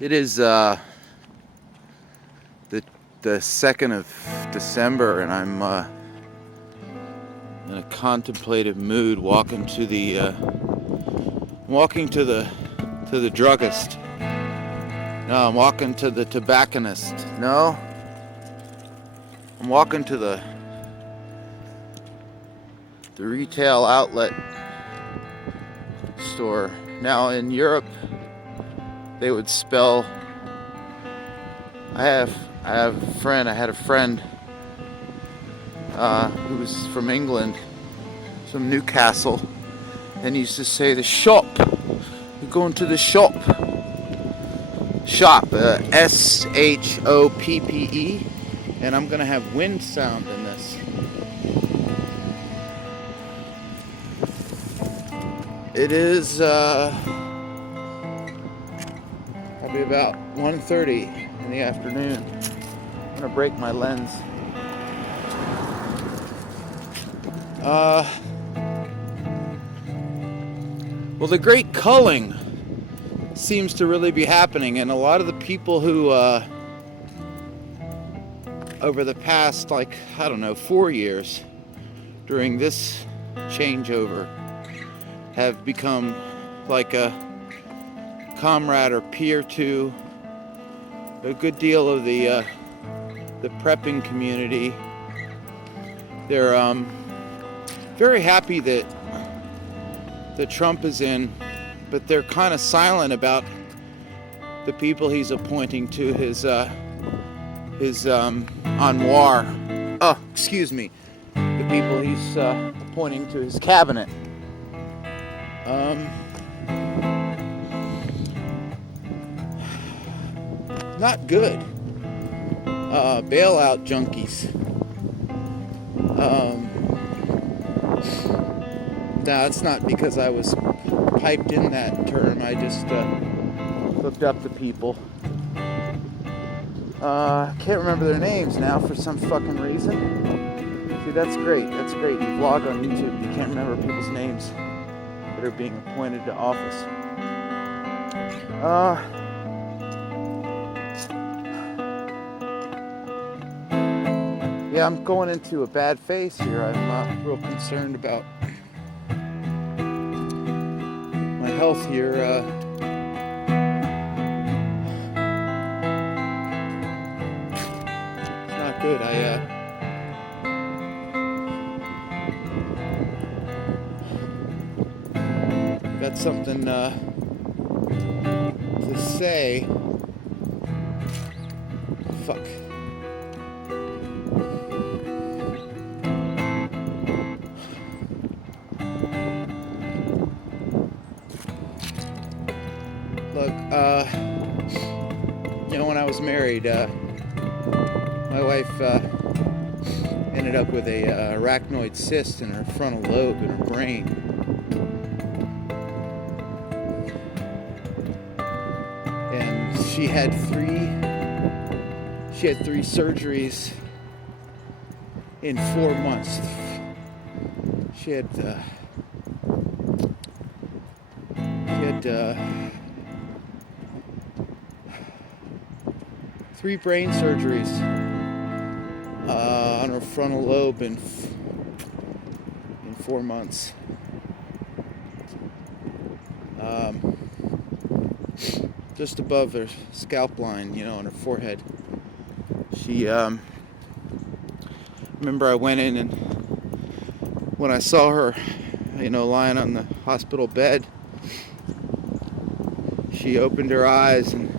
It is the 2nd of December, and I'm in a contemplative mood, walking to the druggist. No, I'm walking to the tobacconist. No, I'm walking to the retail outlet store. Now in Europe, they would spell. I had a friend who was from England, from Newcastle, and he used to say the shop. You're going to the shop. Shop, SHOPPE, and I'm gonna have wind sound in this. It is probably about 1:30 in the afternoon. I'm gonna break my lens. Well, the great culling seems to really be happening, and a lot of the people who over the past 4 years during this changeover have become like a comrade or peer to a good deal of the prepping community. They're very happy that Trump is in, but they're kind of silent about the people he's appointing to his envoy. Oh, excuse me. The people he's appointing to his cabinet. Not good. Bailout junkies. No, it's not because I was piped in that term. I just looked up the people. I can't remember their names now for some fucking reason. See, that's great. That's great. You vlog on YouTube, you can't remember people's names that are being appointed to office. Yeah, I'm going into a bad phase here. I'm real concerned about my health here. It's not good. I got something to say. Fuck. Look, when I was married, my wife ended up with a arachnoid cyst in her frontal lobe in her brain. And she had three surgeries in 4 months. She had 3 brain surgeries on her frontal lobe in 4 months. Just above her scalp line, on her forehead. She, remember I went in, and when I saw her, lying on the hospital bed, she opened her eyes and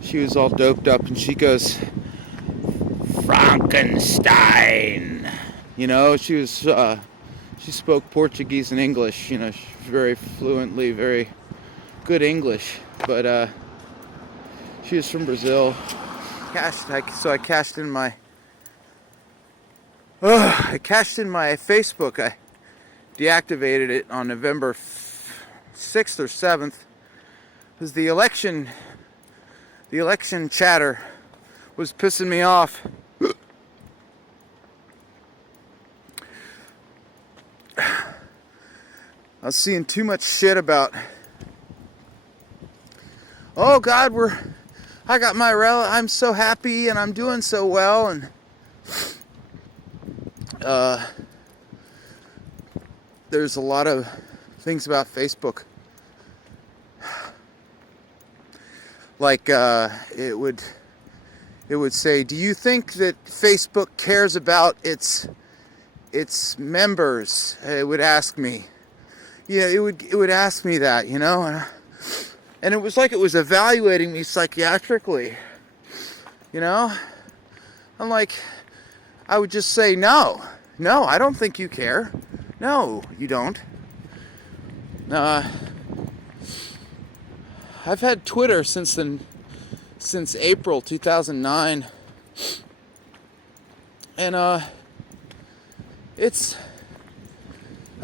she was all doped up, and she goes, Frankenstein. She was, she spoke Portuguese and English, very fluently, very good English, but she was from Brazil. So I cashed in my Facebook. I deactivated it on November 6th or 7th because the election chatter was pissing me off. I was seeing too much shit about oh God, I'm so happy and I'm doing so well, and there's a lot of things about Facebook, like it would say, do you think that Facebook cares about its members? It would ask me. It would ask me that, and it was like it was evaluating me psychiatrically, I'm like, I would just say, no, I don't think you care. No, you don't. I've had Twitter since April 2009, and I'm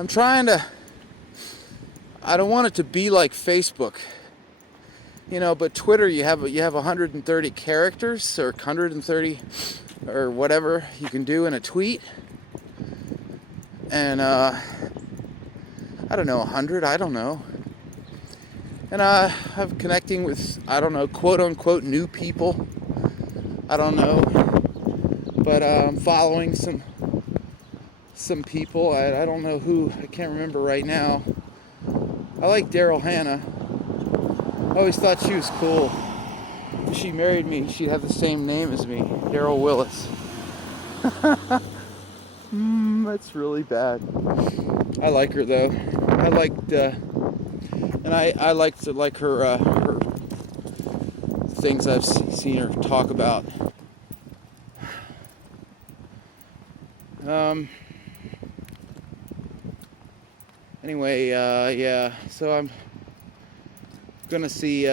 trying to. I don't want it to be like Facebook, but Twitter, you have 130 characters or 130 or whatever you can do in a tweet, and I don't know, 100, I don't know. And I'm connecting with, I don't know, quote unquote new people. I don't know. But I'm following some people. I don't know who. I can't remember right now. I like Daryl Hannah. I always thought she was cool. If she married me, she'd have the same name as me, Daryl Willis. That's really bad. I like her though. I liked, and I like to like her things I've seen her talk about. Anyway, yeah. So I'm gonna see.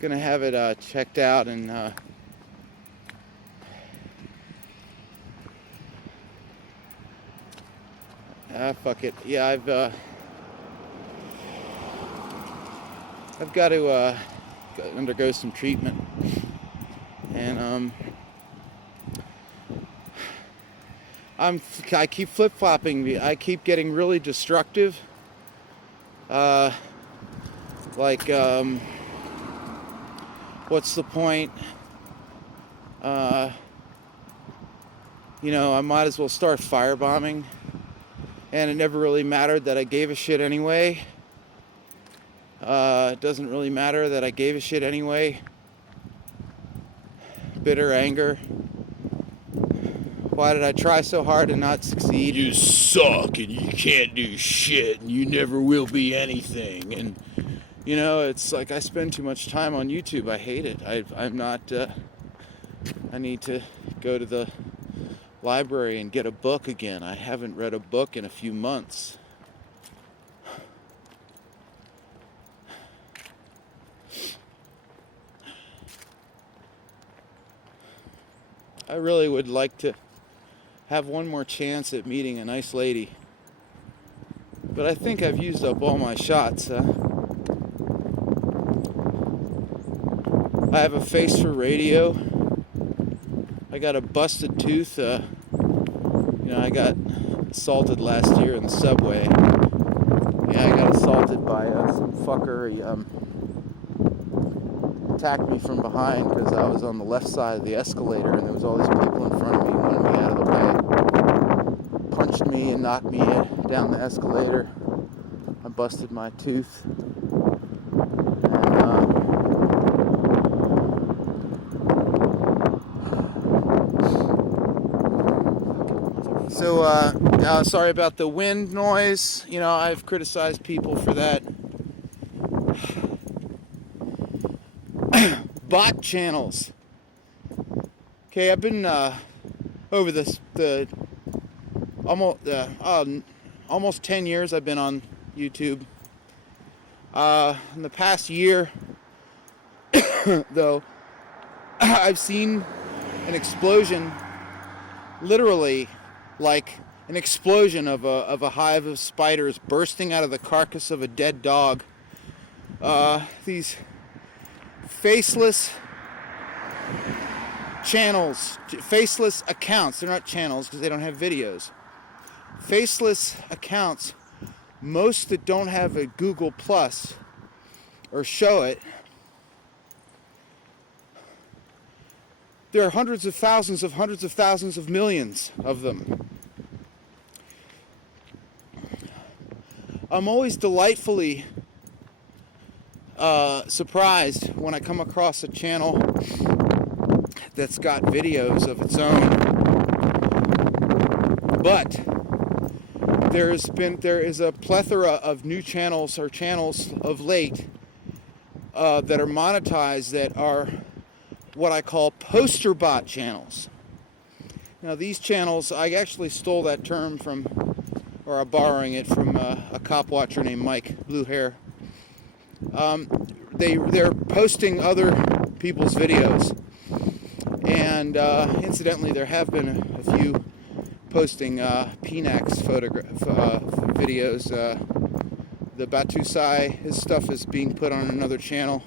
Gonna have it checked out and. Fuck it. Yeah, I've got to undergo some treatment, and I keep flip-flopping. I keep getting really destructive. Like, what's the point? I might as well start firebombing. And it never really mattered that I gave a shit anyway. It doesn't really matter that I gave a shit anyway. Bitter anger. Why did I try so hard and not succeed? You suck and you can't do shit and you never will be anything. And it's like I spend too much time on YouTube. I hate it. I'm not. I need to go to the library and get a book again. I haven't read a book in a few months. I really would like to have one more chance at meeting a nice lady. But I think I've used up all my shots. I have a face for radio. I got a busted tooth. I got assaulted last year in the subway. Yeah, I got assaulted by some fucker. He attacked me from behind because I was on the left side of the escalator and there was all these people in front of me wanting me out of the way. Punched me and knocked me down the escalator. I busted my tooth. So, sorry about the wind noise. I've criticized people for that. Bot channels. Okay, I've been over the almost 10 years I've been on YouTube. In the past year, though, I've seen an explosion, literally. Like an explosion of a hive of spiders bursting out of the carcass of a dead dog. These faceless channels, faceless accounts, they're not channels because they don't have videos. Faceless accounts, most that don't have a Google Plus, or show it, there are hundreds of thousands of millions of them. I'm always delightfully surprised when I come across a channel that's got videos of its own. But there is a plethora of new channels or channels of late that are monetized that are what I call poster bot channels. Now these channels, I actually stole that term from, or I'm borrowing it from a cop watcher named Mike, blue hair. They're posting other people's videos, and incidentally, there have been a few posting PNAX videos. The Batusai, his stuff is being put on another channel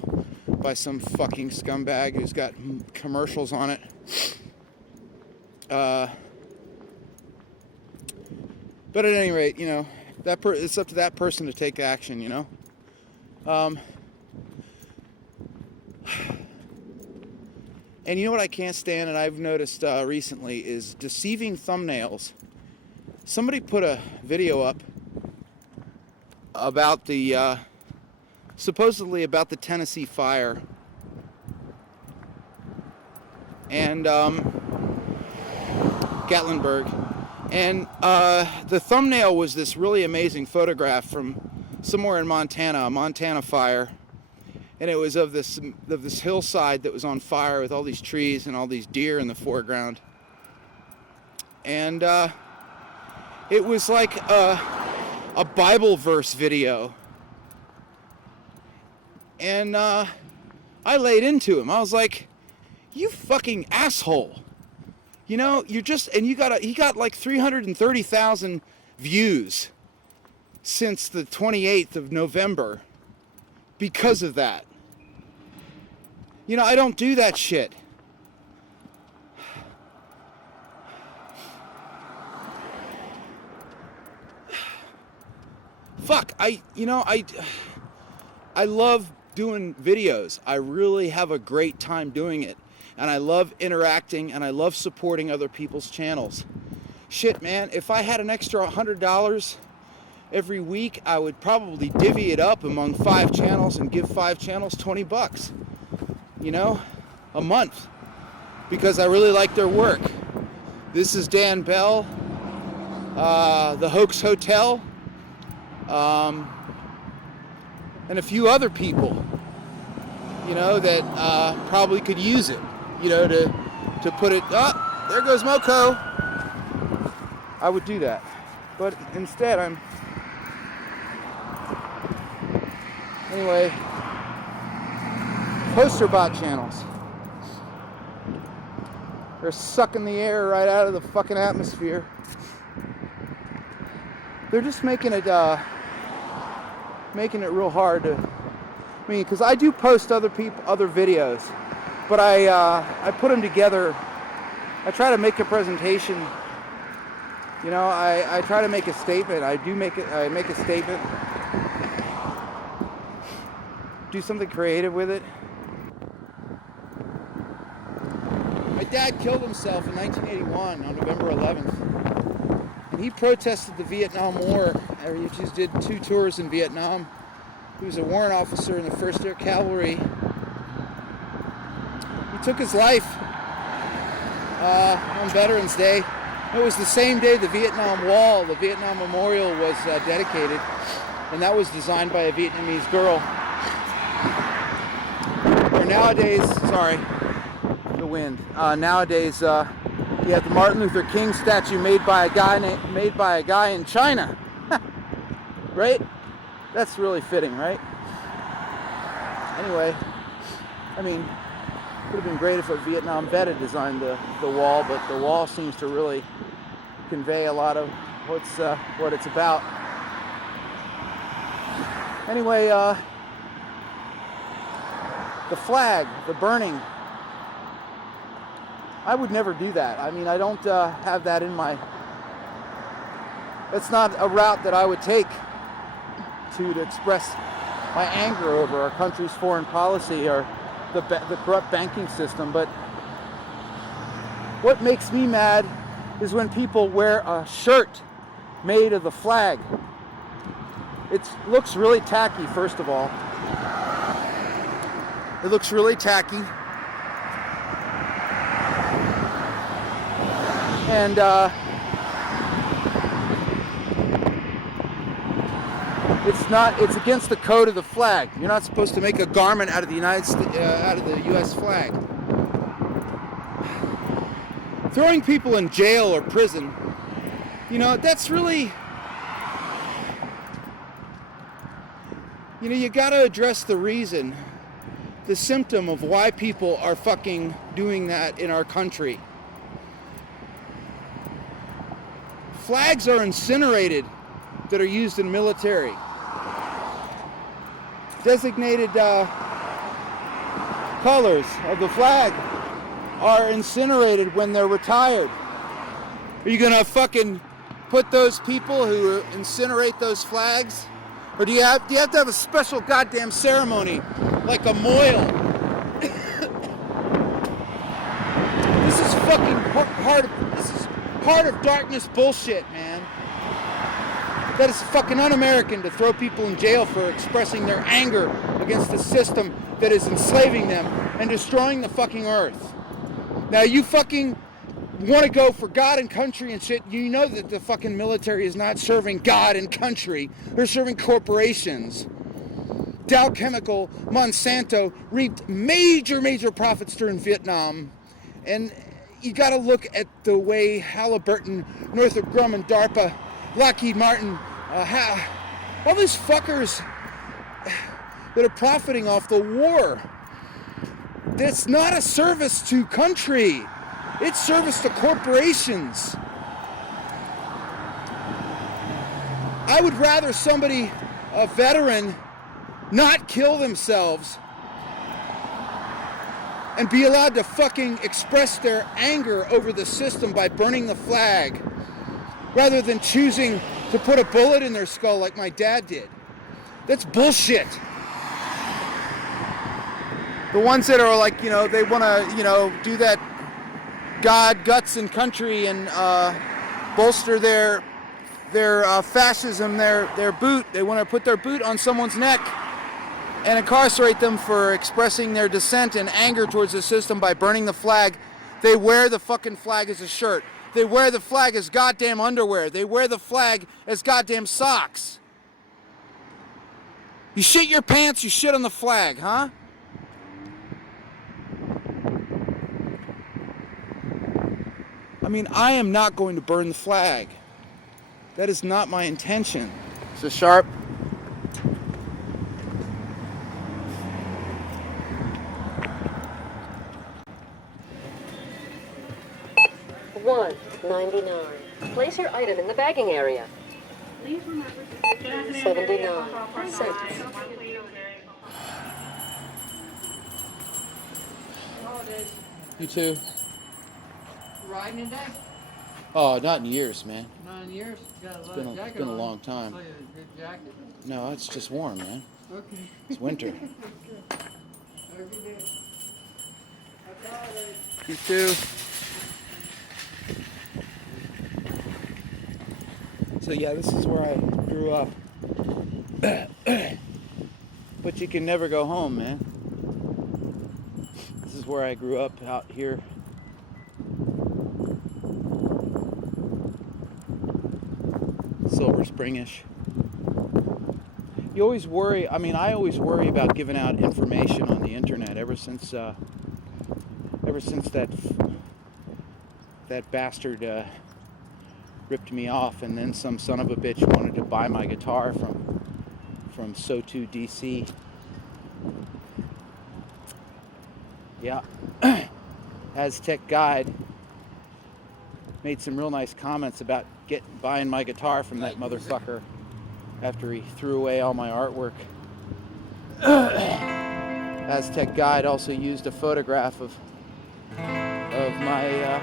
by some fucking scumbag who's got commercials on it. But at any rate, you know, it's up to that person to take action, you know. And you know what I can't stand, and I've noticed recently, is deceiving thumbnails. Somebody put a video up about the, supposedly about the Tennessee fire. And, Gatlinburg. And the thumbnail was this really amazing photograph from somewhere in Montana, a Montana fire. And it was of this hillside that was on fire with all these trees and all these deer in the foreground. And it was like a Bible verse video. And I laid into him. I was like, you fucking asshole. You know, you're just, and he got like 330,000 views since the 28th of November because of that. You know, I don't do that shit. Fuck, I love doing videos. I really have a great time doing it. And I love interacting, and I love supporting other people's channels. Shit, man, if I had an extra $100 every week, I would probably divvy it up among 5 channels and give 5 channels $20, you know, a month, because I really like their work. This is Dan Bell, The Hoax Hotel, and a few other people, you know, that probably could use it. You know, to put it, oh, there goes Moko. I would do that. But instead, anyway, poster bot channels. They're sucking the air right out of the fucking atmosphere. They're just making it real hard to, I mean, because I do post other videos. But I put them together. I try to make a presentation. You know, I try to make a statement. I make a statement. Do something creative with it. My dad killed himself in 1981 on November 11th. And he protested the Vietnam War. He just did 2 tours in Vietnam. He was a warrant officer in the 1st Air Cavalry. Took his life on Veterans Day. It was the same day the Vietnam Wall, the Vietnam Memorial, was dedicated, and that was designed by a Vietnamese girl. Or nowadays, sorry, the wind. Nowadays, you have the Martin Luther King statue made by a guy in China, right? That's really fitting, right? Anyway, I mean, it would have been great if a Vietnam vet had designed the wall, but the wall seems to really convey a lot of what it's about. Anyway, the flag, the burning, I would never do that. I mean, I don't have that in my, that's not a route that I would take to express my anger over our country's foreign policy or the corrupt banking system. But what makes me mad is when people wear a shirt made of the flag. It looks really tacky, first of all. It looks really tacky. And it's against the code of the flag. You're not supposed to make a garment out of the out of the US flag. Throwing people in jail or prison, that's really, you gotta address the reason, the symptom of why people are fucking doing that in our country. Flags are incinerated that are used in military. Designated colors of the flag are incinerated when they're retired. Are you gonna fucking put those people who incinerate those flags? Or do you have to have a special goddamn ceremony like a moil? This is fucking heart of darkness bullshit, man. That is fucking un-American to throw people in jail for expressing their anger against the system that is enslaving them and destroying the fucking earth. Now you fucking want to go for God and country and shit. You know that the fucking military is not serving God and country. They're serving corporations. Dow Chemical, Monsanto reaped major profits during Vietnam. And you got to look at the way Halliburton, Northrop Grumman, DARPA, Lockheed Martin, all these fuckers that are profiting off the war. That's not a service to country. It's service to corporations. I would rather somebody, a veteran, not kill themselves and be allowed to fucking express their anger over the system by burning the flag, rather than choosing to put a bullet in their skull like my dad did. That's bullshit. The ones that are like, they want to, do that God, guts, and country and bolster their fascism, their boot. They want to put their boot on someone's neck and incarcerate them for expressing their dissent and anger towards the system by burning the flag. They wear the fucking flag as a shirt. They wear the flag as goddamn underwear. They wear the flag as goddamn socks. You shit your pants, you shit on the flag, huh? I mean, I am not going to burn the flag. That is not my intention. So sharp. $1.99. Place your item in the bagging area. 79 cents. You too. Riding today? Oh, not in years, man. 9 years. Got a It's leather jacket been a on. long time. I'll tell you, it's a good jacket. No, it's just warm, man. Okay. It's winter. Have a good day. That's all it is. You too. So yeah, this is where I grew up. But you can never go home, man. This is where I grew up, out here. Silver Springish. You always worry, I always worry about giving out information on the internet ever since that bastard ripped me off, and then some son of a bitch wanted to buy my guitar from So2 DC. Yeah. Aztec Guide made some real nice comments about buying my guitar from that motherfucker after he threw away all my artwork. Aztec Guide also used a photograph of my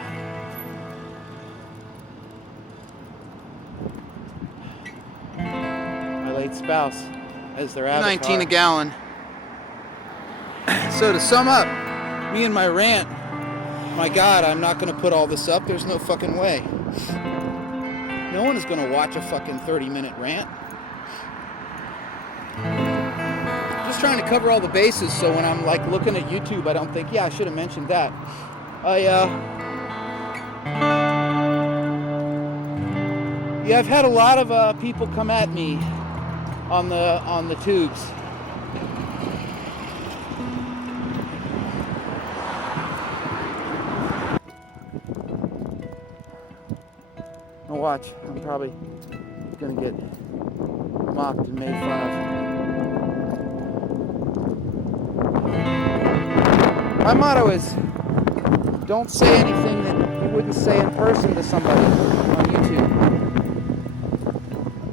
late spouse as their avatar. 19 a gallon. So to sum up, me and my rant, my God, I'm not going to put all this up. There's no fucking way. No one is going to watch a fucking 30-minute rant. Just trying to cover all the bases so when I'm like looking at YouTube, I don't think, yeah, I should have mentioned that. Yeah, I've had a lot of people come at me on the tubes. Now watch, I'm probably gonna get mocked and made fun of. My motto is, don't say anything that you wouldn't say in person to somebody on YouTube.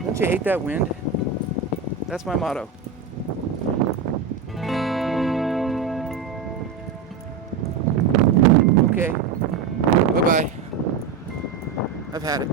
Don't you hate that wind? That's my motto. Okay. Bye-bye. I've had it.